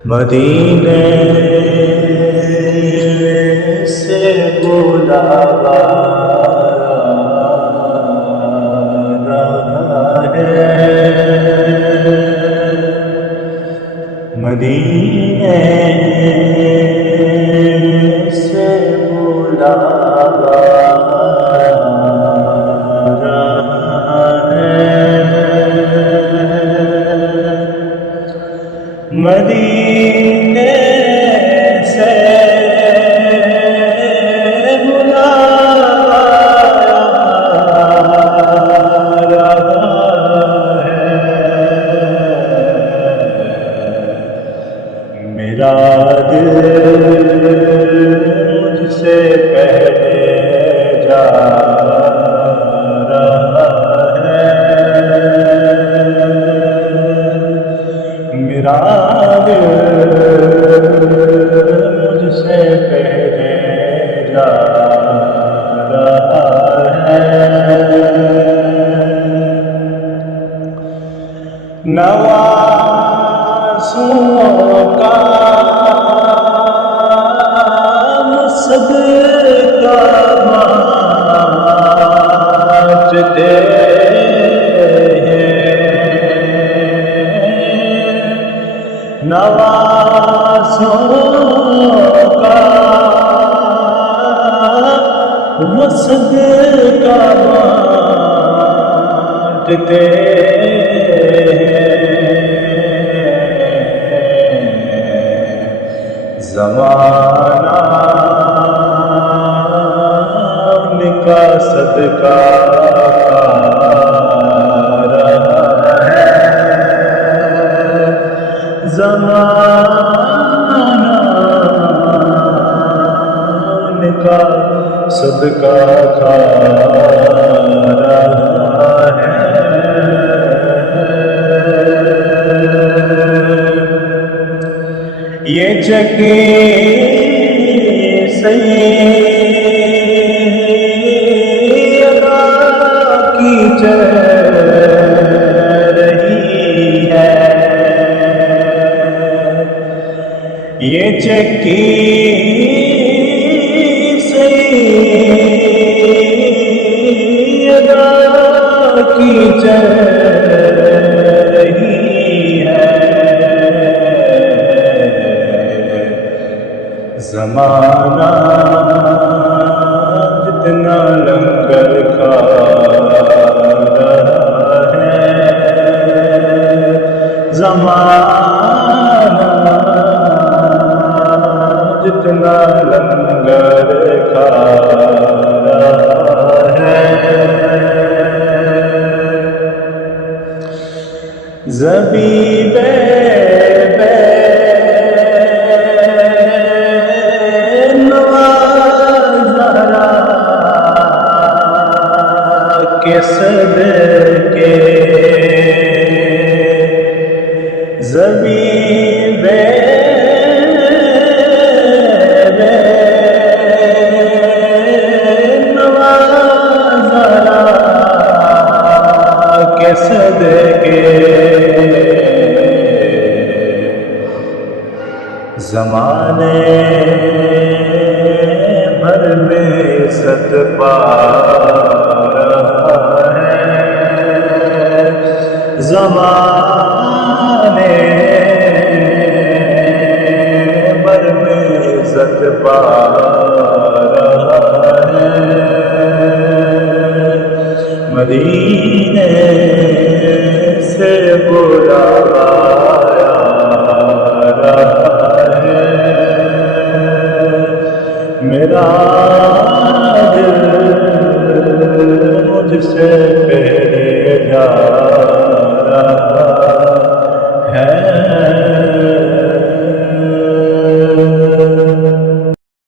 مدینے سے بلاوا رہا ہے، مدینے سے بلاوا رہا ہے، مدینے سے بلا رہا ہے، میرا دل مجھ سے پہلے جا رہا ہے، میرا مجھ سے پہلے جا رہا ہے، نوازوں کا صدقہ مانگتے نوازوں کا وہ صدقہ بانٹتے ہیں، زمانہ ان کا صدقہ کھا رہا ہے، زمانہ ان کا صدقہ کھا رہا ہے، یہ چکی سیدہ کی چل رہی ہے، یہ چکی سیدہ کی چل رہی ہے، زمانہ جتنا لنگر کھا رہا ہے، زمانہ جتنا لنگر کھا رہا ہے، زبیب کے صدقے، زبیب نوازرا کے صدقے، زمانے بھر میں عزت پا رہا ہے، زمانے بھر میں عزت پا رہا ہے، مدینے سے بلاوا میرا دل مجھ سے